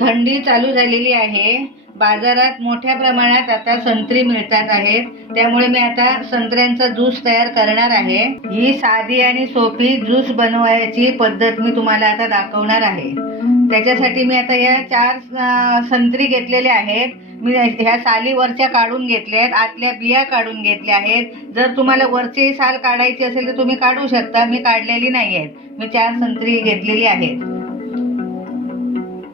थंडी चालू झालेली आहे. बाजारात मोठ्या प्रमाणात आता संत्री मिळतात आहेत. त्यामुळे मी आता संत्र्यांचा ज्यूस तयार करणार आहे. ही साधी आणि सोपी ज्यूस बनवायची पद्धत मी तुम्हाला आता दाखवणार आहे. त्याच्यासाठी मी आता या चार संत्री घेतलेल्या आहेत. मी ह्या साली वरच्या काढून घेतल्या आहेत आतल्या बिया काढून घेतल्या आहेत. जर तुम्हाला वरची साल काढायची असेल तर तुम्ही काढू शकता. मी काढलेली नाही आहेत. मी चार संत्री घेतलेली आहेत.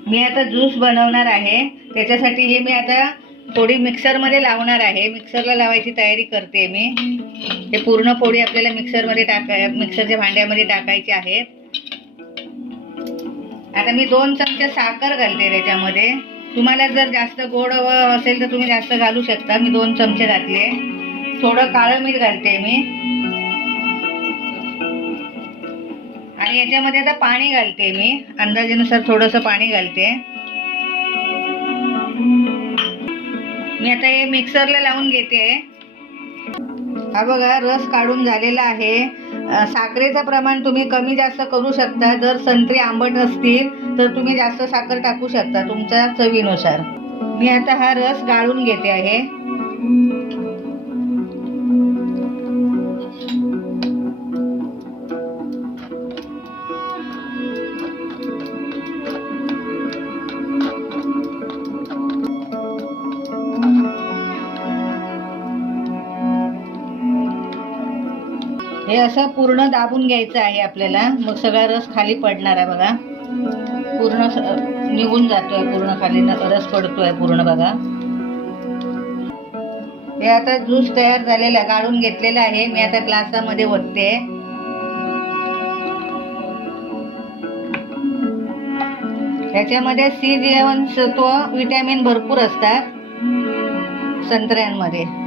मी आता ज्यूस बनवणार आहे. त्याच्यासाठी हे मी आता थोडी मिक्सरमध्ये लावणार आहे. मिक्सरला लावायची तयारी करते मी. हे पूर्ण पोळी आपल्याला मिक्सरमध्ये टाकाय मिक्सरच्या भांड्यामध्ये टाकायची आहेत. आता मी दोन चमचे साखर घालते त्याच्यामध्ये. तुम्हाला जर जास्त गोड असेल तर तुम्ही जास्त घालू शकता. मी दोन चमचे घातले. थोडं काळं मीठ घालते मी. आणि याच्यामध्ये आता पाणी घालते मी. अंदाजेनुसार थोडंसं पाणी घालते. मी आता हे मिक्सरला लावून घेते. हा बघा रस काढून झालेला आहे. साखरेचं प्रमाण तुम्ही कमी जास्त करू शकता. जर संत्री आंबट असतील तर तुम्ही जास्त साखर टाकू शकता तुमच्या चवीनुसार. मी आता हा रस गाळून घेते आहे. हे असं पूर्ण दाबून घ्यायचं आहे आपल्याला. मग सगळा रस खाली पडणार आहे बघा. पूर्ण निघून जातोय पूर्ण खाली. रस पडतोय पूर्ण बघा. हे आता ज्यूस तयार झालेला गाळून घेतलेला आहे. मी आता ग्लासामध्ये ओतते. ह्याच्यामध्ये सी जीवनसत्व विटॅमिन भरपूर असतात. संत्र्यांमध्ये.